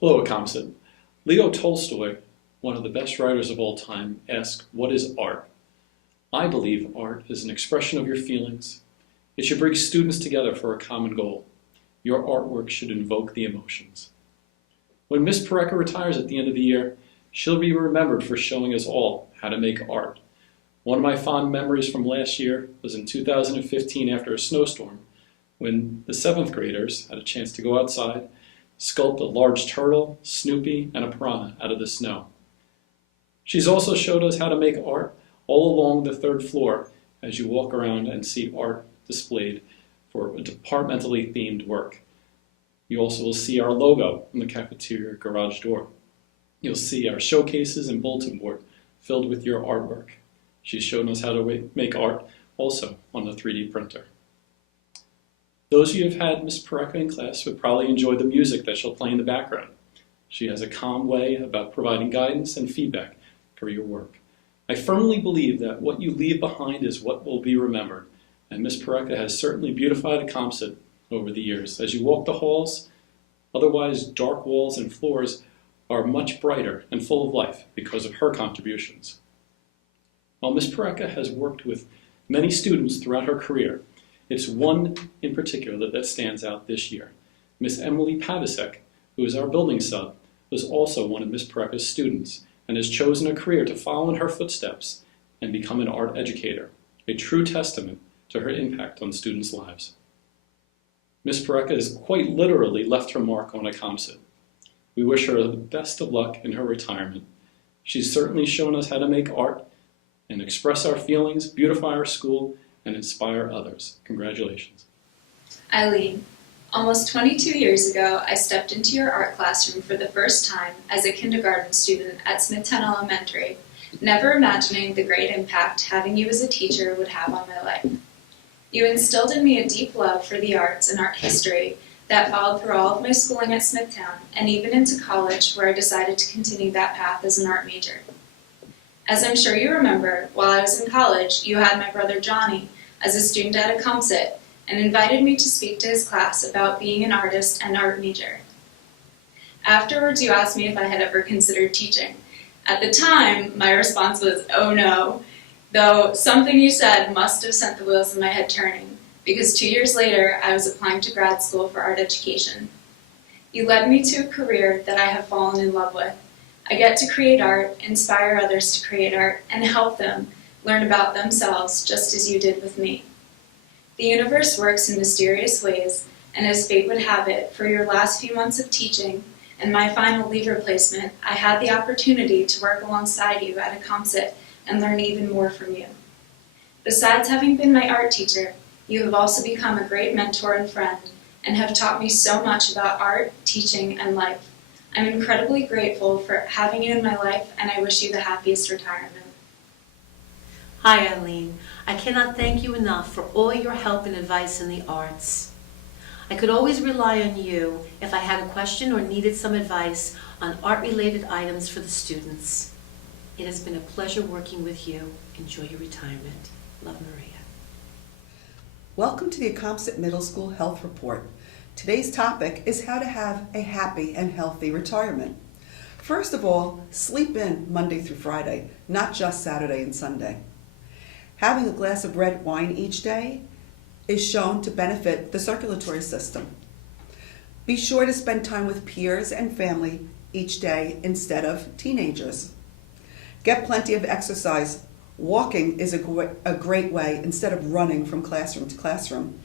Hello, Akamsit. Leo Tolstoy, one of the best writers of all time, asked, "What is art?" I believe art is an expression of your feelings. It should bring students together for a common goal. Your artwork should invoke the emotions. When Miss Perecca retires at the end of the year, she'll be remembered for showing us all how to make art. One of my fond memories from last year was in 2015 after a snowstorm, when the 7th graders had a chance to go outside, sculpt a large turtle, Snoopy, and a piranha out of the snow. She's also showed us how to make art all along the 3rd floor as you walk around and see art displayed for a departmentally themed work. You also will see our logo on the cafeteria garage door. You'll see our showcases and bulletin board filled with your artwork. She's shown us how to make art also on the 3D printer. Those of you who have had Miss Perecca in class would probably enjoy the music that she'll play in the background. She has a calm way about providing guidance and feedback for your work. I firmly believe that what you leave behind is what will be remembered, and Miss Perecca has certainly beautified Akamsit over the years. As you walk the halls, otherwise dark walls and floors are much brighter and full of life because of her contributions. While Miss Perecca has worked with many students throughout her career, it's one in particular that stands out this year. Miss Emily Pavisek, who is our building sub, was also one of Miss Perecca's students and has chosen a career to follow in her footsteps and become an art educator, a true testament to her impact on students' lives. Miss Perecca has quite literally left her mark on Akamsit. We wish her the best of luck in her retirement. She's certainly shown us how to make art and express our feelings, beautify our school, and inspire others. Congratulations. Eileen, almost 22 years ago, I stepped into your art classroom for the first time as a kindergarten student at Smithtown Elementary, never imagining the great impact having you as a teacher would have on my life. You instilled in me a deep love for the arts and art history that followed through all of my schooling at Smithtown and even into college, where I decided to continue that path as an art major. As I'm sure you remember, while I was in college, you had my brother Johnny as a student at Akamsit and invited me to speak to his class about being an artist and art major. Afterwards, you asked me if I had ever considered teaching. At the time, my response was, "Oh no," though something you said must have sent the wheels in my head turning, because 2 years later, I was applying to grad school for art education. You led me to a career that I have fallen in love with. I get to create art, inspire others to create art, and help them learn about themselves just as you did with me. The universe works in mysterious ways, and as fate would have it, for your last few months of teaching and my final leave replacement, I had the opportunity to work alongside you at Akamsit and learn even more from you. Besides having been my art teacher, you have also become a great mentor and friend, and have taught me so much about art, teaching, and life. I'm incredibly grateful for having you in my life, and I wish you the happiest retirement. Hi, Eileen. I cannot thank you enough for all your help and advice in the arts. I could always rely on you if I had a question or needed some advice on art-related items for the students. It has been a pleasure working with you. Enjoy your retirement. Love, Maria. Welcome to the Akamsit Middle School Health Report. Today's topic is how to have a happy and healthy retirement. First of all, sleep in Monday through Friday, not just Saturday and Sunday. Having a glass of red wine each day is shown to benefit the circulatory system. Be sure to spend time with peers and family each day instead of teenagers. Get plenty of exercise. Walking is a great way instead of running from classroom to classroom.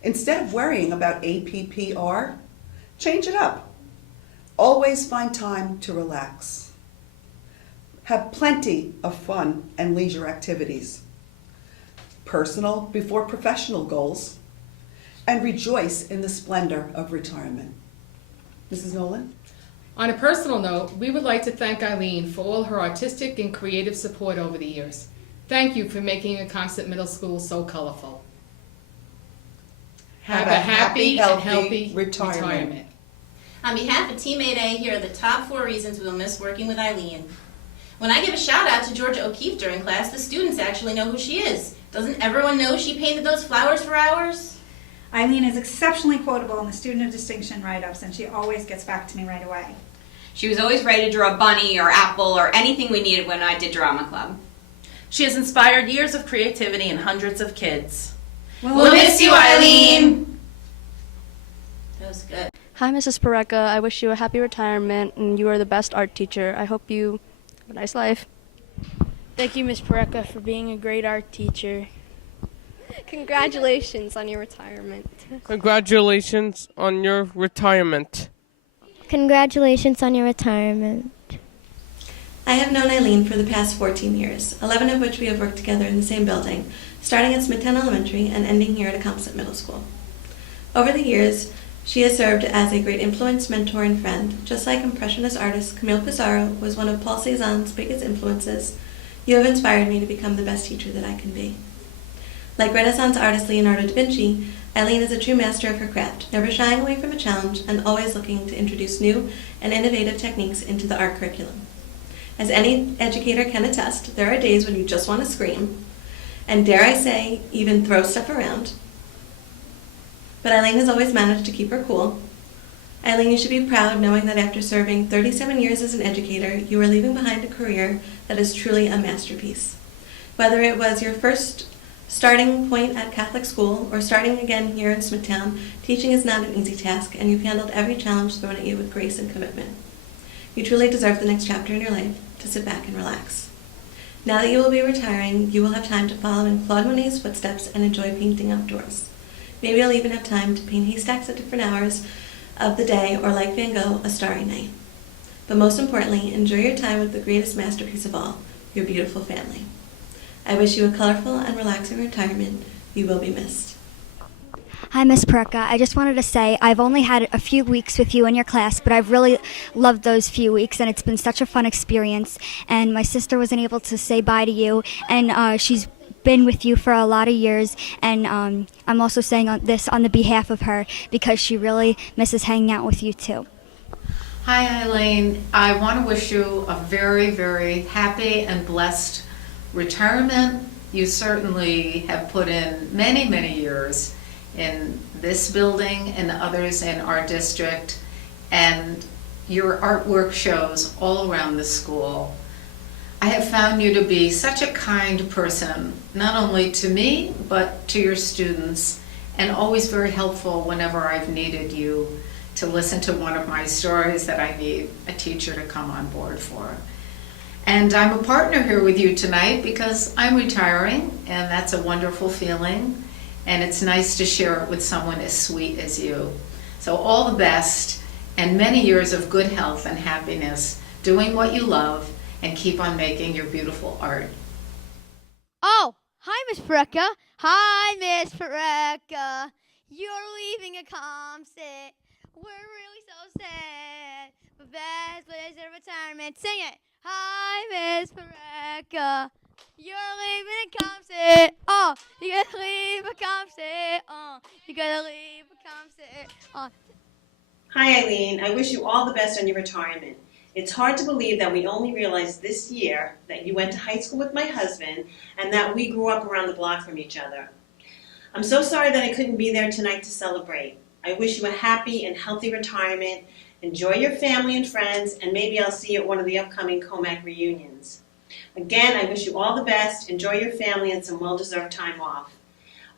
Instead of worrying about APPR, change it up. Always find time to relax. Have plenty of fun and leisure activities. Personal before professional goals, and rejoice in the splendor of retirement. Mrs. Nolan? On a personal note, we would like to thank Eileen for all her artistic and creative support over the years. Thank you for making Akamsit Middle School so colorful. Have a happy and healthy retirement. On behalf of Team 8A, here are the top 4 reasons we will miss working with Eileen. When I give a shout out to Georgia O'Keeffe during class, the students actually know who she is. Doesn't everyone know she painted those flowers for hours? Eileen is exceptionally quotable in the Student of Distinction write-ups, and she always gets back to me right away. She was always ready to draw a bunny or apple or anything we needed when I did drama club. She has inspired years of creativity in hundreds of kids. We'll miss you, Eileen! That was good. Hi, Mrs. Perecca. I wish you a happy retirement, and you are the best art teacher. I hope you have a nice life. Thank you, Ms. Perecca, for being a great art teacher. Congratulations on your retirement. Congratulations on your retirement. Congratulations on your retirement. I have known Eileen for the past 14 years, 11 of which we have worked together in the same building, starting at Smithtown Elementary and ending here at Akamsett Middle School. Over the years, she has served as a great influence, mentor, and friend. Just like Impressionist artist Camille Pissarro was one of Paul Cézanne's biggest influences, you have inspired me to become the best teacher that I can be. Like Renaissance artist Leonardo da Vinci, Eileen is a true master of her craft, never shying away from a challenge and always looking to introduce new and innovative techniques into the art curriculum. As any educator can attest, there are days when you just want to scream, and dare I say, even throw stuff around. But Eileen has always managed to keep her cool. Eileen, you should be proud knowing that after serving 37 years as an educator, you are leaving behind a career that is truly a masterpiece. Whether it was your first starting point at Catholic school or starting again here in Smithtown, teaching is not an easy task, and you've handled every challenge thrown at you with grace and commitment. You truly deserve the next chapter in your life to sit back and relax. Now that you will be retiring, you will have time to follow in Claude Monet's footsteps and enjoy painting outdoors. Maybe you'll even have time to paint haystacks at different hours of the day, or like Van Gogh, a starry night. But most importantly, enjoy your time with the greatest masterpiece of all, your beautiful family. I wish you a colorful and relaxing retirement. You will be missed. Hi, Ms. Perecca. I just wanted to say I've only had a few weeks with you in your class, but I've really loved those few weeks, and it's been such a fun experience. And my sister wasn't able to say bye to you, and she's been with you for a lot of years, and I'm also saying this on the behalf of her because she really misses hanging out with you too. Hi, Eileen. I want to wish you a very, very happy and blessed retirement. You certainly have put in many, many years in this building and others in our district, and your artwork shows all around the school. I have found you to be such a kind person, not only to me, but to your students, and always very helpful whenever I've needed you to listen to one of my stories that I need a teacher to come on board for. And I'm a partner here with you tonight because I'm retiring, and that's a wonderful feeling, and it's nice to share it with someone as sweet as you. So all the best, and many years of good health and happiness, doing what you love, and keep on making your beautiful art. Oh, hi, Miss Perecca. Hi, Miss Perecca. You're leaving Akamsett. We're really so sad. But best place in retirement. Sing it. Hi, Miss Perecca. You're leaving Akamsett. Oh, you gotta leave Akamsett. Oh, you gotta leave Akamsett. Oh. Hi, Eileen. I wish you all the best on your retirement. It's hard to believe that we only realized this year that you went to high school with my husband and that we grew up around the block from each other. I'm so sorry that I couldn't be there tonight to celebrate. I wish you a happy and healthy retirement. Enjoy your family and friends, and maybe I'll see you at one of the upcoming COMAC reunions. Again, I wish you all the best. Enjoy your family and some well-deserved time off.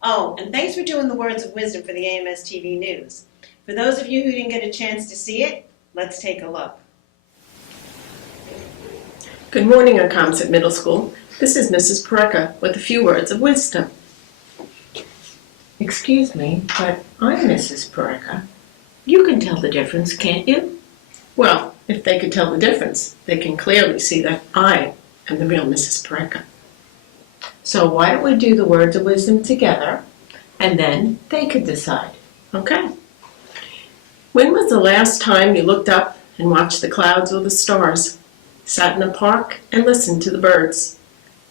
Oh, and thanks for doing the Words of Wisdom for the AMS TV News. For those of you who didn't get a chance to see it, let's take a look. Good morning, Akamsett Middle School. This is Mrs. Perecca with a few words of wisdom. Excuse me, but I'm Mrs. Perecca. You can tell the difference, can't you? Well, if they could tell the difference, they can clearly see that I am the real Mrs. Perecca. So why don't we do the words of wisdom together, and then they could decide. Okay. When was the last time you looked up and watched the clouds or the stars? Sat in a park and listened to the birds,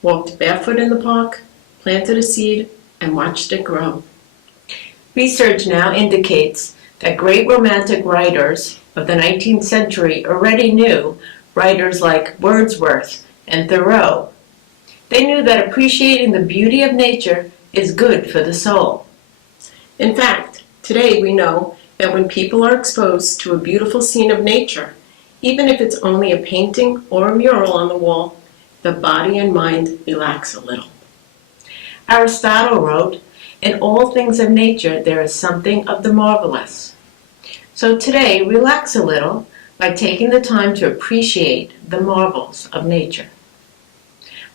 walked barefoot in the park, planted a seed, and watched it grow. Research now indicates that great romantic writers of the 19th century already knew writers like Wordsworth and Thoreau. They knew that appreciating the beauty of nature is good for the soul. In fact, today we know that when people are exposed to a beautiful scene of nature, even if it's only a painting or a mural on the wall, the body and mind relax a little. Aristotle wrote, "In all things of nature there is something of the marvelous." So today, relax a little by taking the time to appreciate the marvels of nature.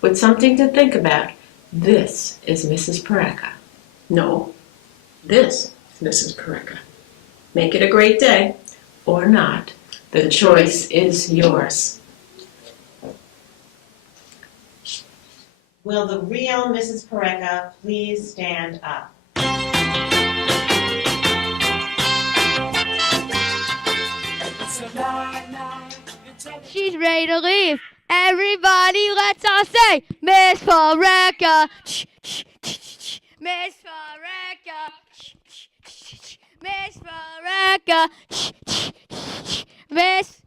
With something to think about, this is Mrs. Perecca. No, this is Mrs. Perecca. Make it a great day, or not. The choice is yours. Will the real Mrs. Perecca please stand up? She's ready to leave. Everybody, let's all say, Miss Perecca. Miss Perecca. Miss Perecca. Miss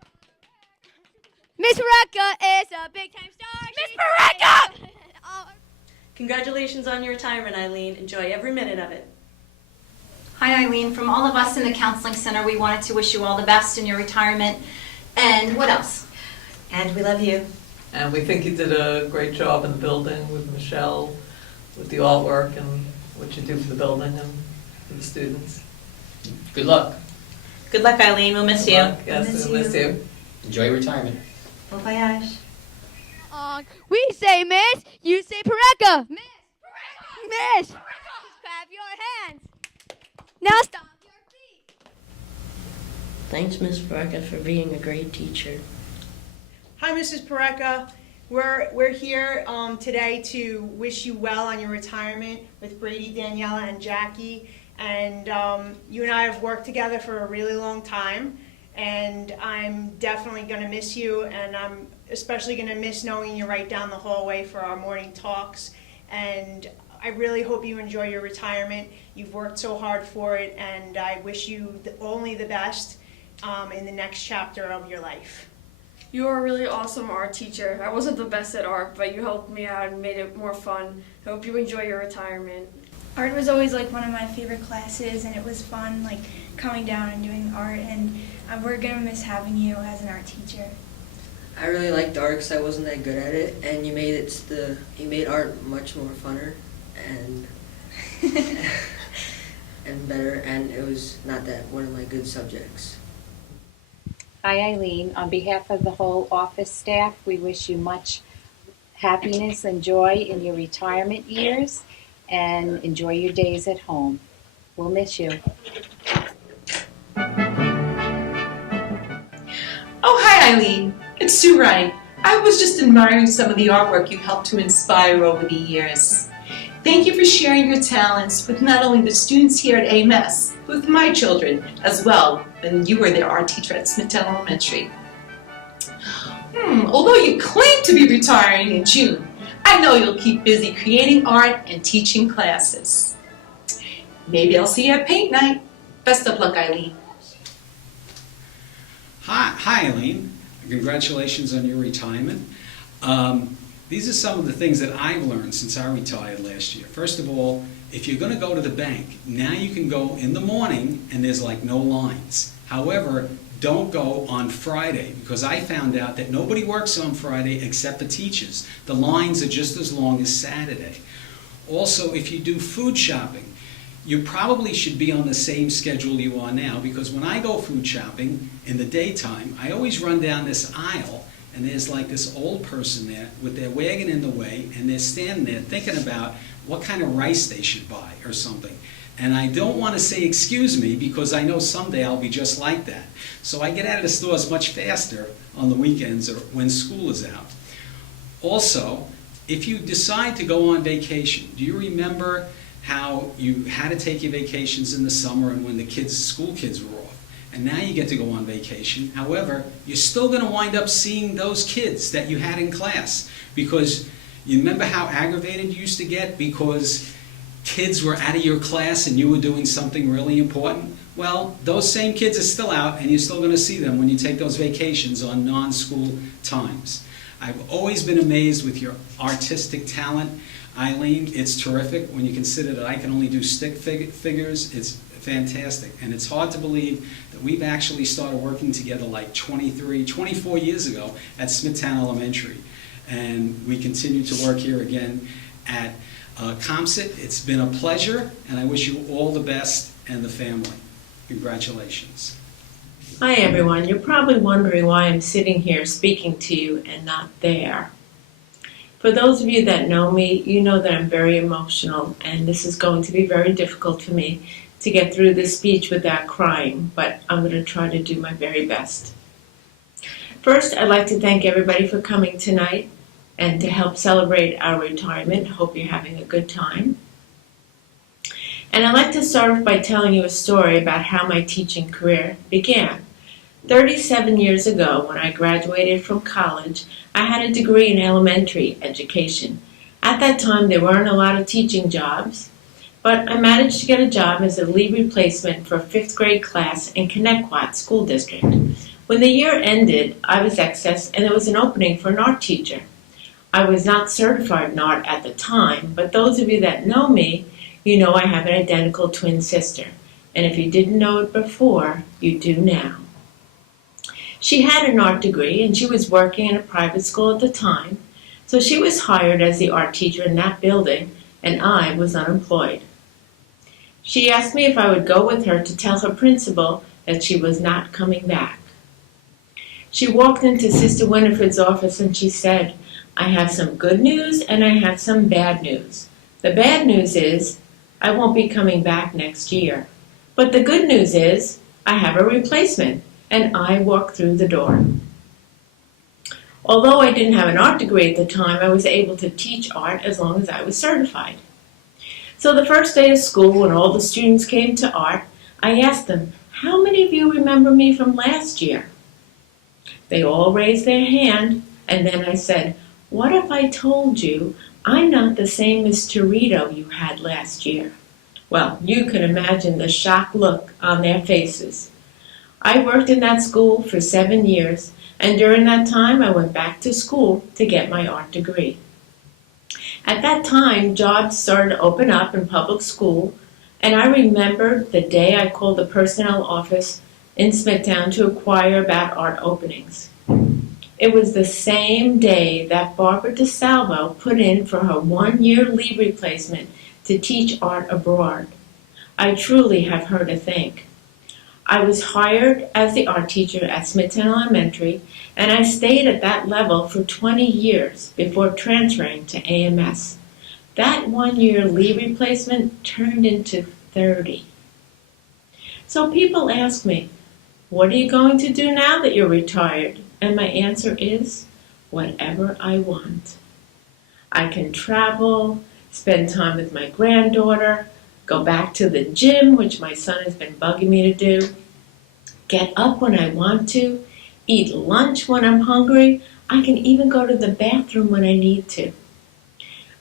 Perecca is a big time star. Miss Perecca! Congratulations on your retirement, Eileen. Enjoy every minute of it. Hi, Eileen. From all of us in the Counseling Center, we wanted to wish you all the best in your retirement. And what else? And we love you. And we think you did a great job in the building with Michelle, with the artwork and what you do for the building and for the students. Good luck. Good luck, Eileen. We'll miss you. Yes, we'll miss you. Enjoy your retirement. Bon voyage. We say Miss, you say Perecca. Miss Perecca. Miss. Clap your hands. Now stop your feet. Thanks, Miss Perecca, for being a great teacher. Hi, Mrs. Perecca. We're here today to wish you well on your retirement with Brady, Daniela, and Jackie. And you and I have worked together for a really long time. And I'm definitely going to miss you. And I'm especially going to miss knowing you right down the hallway for our morning talks. And I really hope you enjoy your retirement. You've worked so hard for it. And I wish you only the best in the next chapter of your life. You are a really awesome art teacher. I wasn't the best at art, but you helped me out and made it more fun. I hope you enjoy your retirement. Art was always like one of my favorite classes, and it was fun like coming down and doing art, and we're gonna miss having you as an art teacher. I really liked art because I wasn't that good at it, and you made art much more funner and and better, and it was not that one of my good subjects. Hi, Eileen. On behalf of the whole office staff, we wish you much happiness and joy in your retirement years, and enjoy your days at home. We'll miss you. Oh, hi, Eileen. It's Sue Ryan. I was just admiring some of the artwork you helped to inspire over the years. Thank you for sharing your talents with not only the students here at AMS, but with my children as well, when you were their art teacher at Smithtown Elementary. Although you claim to be retiring in June, I know you'll keep busy creating art and teaching classes. Maybe I'll see you at paint night. Best of luck, Eileen. Hi, Eileen. Congratulations on your retirement. These are some of the things that I've learned since I retired last year. First of all, if you're going to go to the bank, now you can go in the morning and there's like no lines. However, don't go on Friday, because I found out that nobody works on Friday except the teachers. The lines are just as long as Saturday. Also, if you do food shopping, you probably should be on the same schedule you are now, because when I go food shopping in the daytime, I always run down this aisle and there's like this old person there with their wagon in the way, and they're standing there thinking about what kind of rice they should buy or something. And I don't want to say excuse me, because I know someday I'll be just like that. So I get out of the stores much faster on the weekends or when school is out. Also, if you decide to go on vacation, do you remember how you had to take your vacations in the summer and when the school kids were off? And now you get to go on vacation. However, you're still going to wind up seeing those kids that you had in class, because you remember how aggravated you used to get because kids were out of your class and you were doing something really important? Well, those same kids are still out, and you're still going to see them when you take those vacations on non-school times. I've always been amazed with your artistic talent. Eileen, it's terrific. When you consider that I can only do stick figures, it's fantastic. And it's hard to believe that we've actually started working together like 24 years ago at Smithtown Elementary. And we continue to work here again at ComSit. It's been a pleasure, and I wish you all the best and the family. Congratulations. Hi everyone, you're probably wondering why I'm sitting here speaking to you and not there. For those of you that know me, you know that I'm very emotional, and this is going to be very difficult for me to get through this speech without crying, but I'm going to try to do my very best. First, I'd like to thank everybody for coming tonight and to help celebrate our retirement. Hope you're having a good time. And I'd like to start off by telling you a story about how my teaching career began. 37 years ago, when I graduated from college, I had a degree in elementary education. At that time, there weren't a lot of teaching jobs, but I managed to get a job as a lead replacement for a 5th grade class in Connecticut School District. When the year ended, I was excess and there was an opening for an art teacher. I was not certified in art at the time, but those of you that know me, you know I have an identical twin sister. And if you didn't know it before, you do now. She had an art degree and she was working in a private school at the time, so she was hired as the art teacher in that building and I was unemployed. She asked me if I would go with her to tell her principal that she was not coming back. She walked into Sister Winifred's office and she said, "I have some good news and I have some bad news. The bad news is I won't be coming back next year. But the good news is I have a replacement." And I walked through the door. Although I didn't have an art degree at the time, I was able to teach art as long as I was certified. So the first day of school, when all the students came to art, I asked them, "How many of you remember me from last year?" They all raised their hand, and then I said, "What if I told you I'm not the same Miss Torito you had last year?" Well, you can imagine the shocked look on their faces. I worked in that school for 7 years, and during that time I went back to school to get my art degree. At that time, jobs started to open up in public school, and I remembered the day I called the personnel office in Smithtown to inquire about art openings. It was the same day that Barbara DeSalvo put in for her 1-year leave replacement to teach art abroad. I truly have her to thank. I was hired as the art teacher at Smithtown Elementary, and I stayed at that level for 20 years before transferring to AMS. That 1-year leave replacement turned into 30. So people ask me, "What are you going to do now that you're retired?" And my answer is, whatever I want. I can travel, spend time with my granddaughter, go back to the gym, which my son has been bugging me to do, get up when I want to, eat lunch when I'm hungry. I can even go to the bathroom when I need to.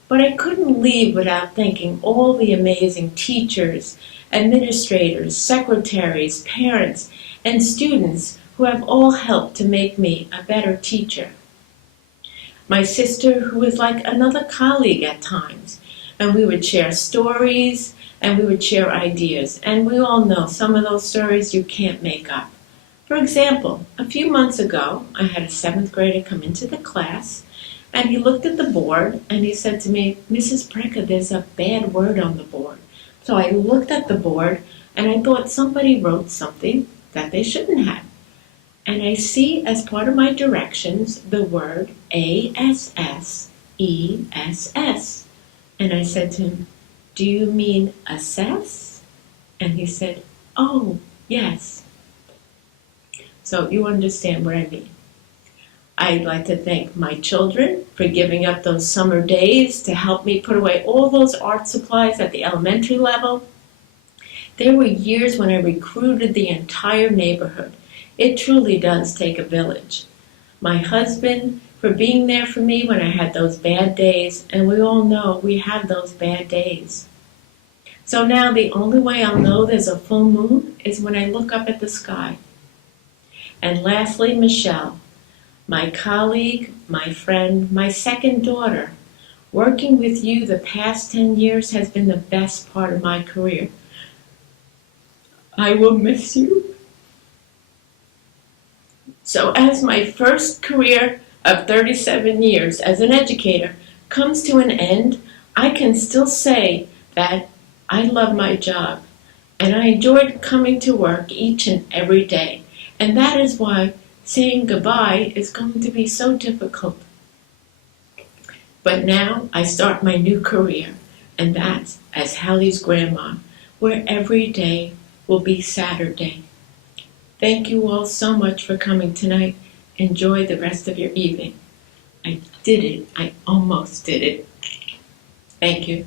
But I couldn't leave without thanking all the amazing teachers, administrators, secretaries, parents, and students who have all helped to make me a better teacher. My sister, who is like another colleague at times, and we would share stories and we would share ideas. And we all know some of those stories you can't make up. For example, a few months ago, I had a 7th grader come into the class, and he looked at the board and he said to me, "Mrs. Perecca, there's a bad word on the board." So I looked at the board and I thought somebody wrote something that they shouldn't have. And I see as part of my directions the word ASSESS. And I said to him, "Do you mean assess?" And he said, "Oh, yes." So you understand what I mean. I'd like to thank my children for giving up those summer days to help me put away all those art supplies at the elementary level. There were years when I recruited the entire neighborhood. It truly does take a village. My husband for being there for me when I had those bad days, and we all know we have those bad days. So now the only way I'll know there's a full moon is when I look up at the sky. And lastly, Michelle, my colleague, my friend, my second daughter. Working with you the past 10 years has been the best part of my career. I will miss you. So as my first career of 37 years as an educator comes to an end, I can still say that I love my job and I enjoyed coming to work each and every day. And that is why saying goodbye is going to be so difficult. But now I start my new career, and that's as Hallie's grandma, where every day will be Saturday. Thank you all so much for coming tonight. Enjoy the rest of your evening. I did it. I almost did it. Thank you.